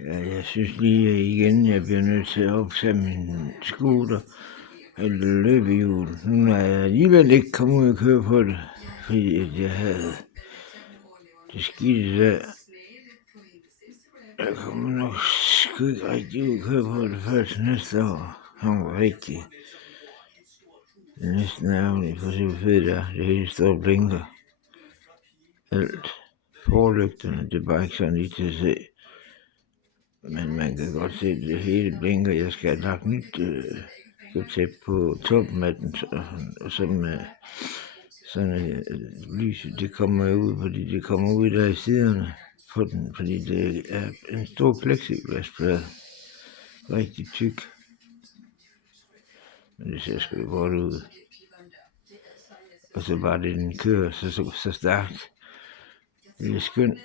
Ja, jeg synes lige igen, jeg bliver nødt til at optage min scooter eller løbehjul. Nu når jeg alligevel ikke kom ud og køre på det, fordi at jeg havde det skidte der. Jeg kommer nok sgu ikke rigtig ud og køre på det før til næste år. Han var rigtig. Det er næsten ærgerligt, for se hvor fedt det er. Det hele står og blinker. Alt. Forlygterne, det er bare ikke sådan lige til at se. Men man kan godt se, at det hele blinker. Jeg skal have lagt nyt tæt på toppen af den, og sådan med sådan lyset, det kommer ud, fordi det kommer ud der i siderne på den, fordi det er en stor plexiglasplade. Rigtig tyk. Men det ser sgu godt ud. Og så bare det, den kører så stærkt. Det er skønt.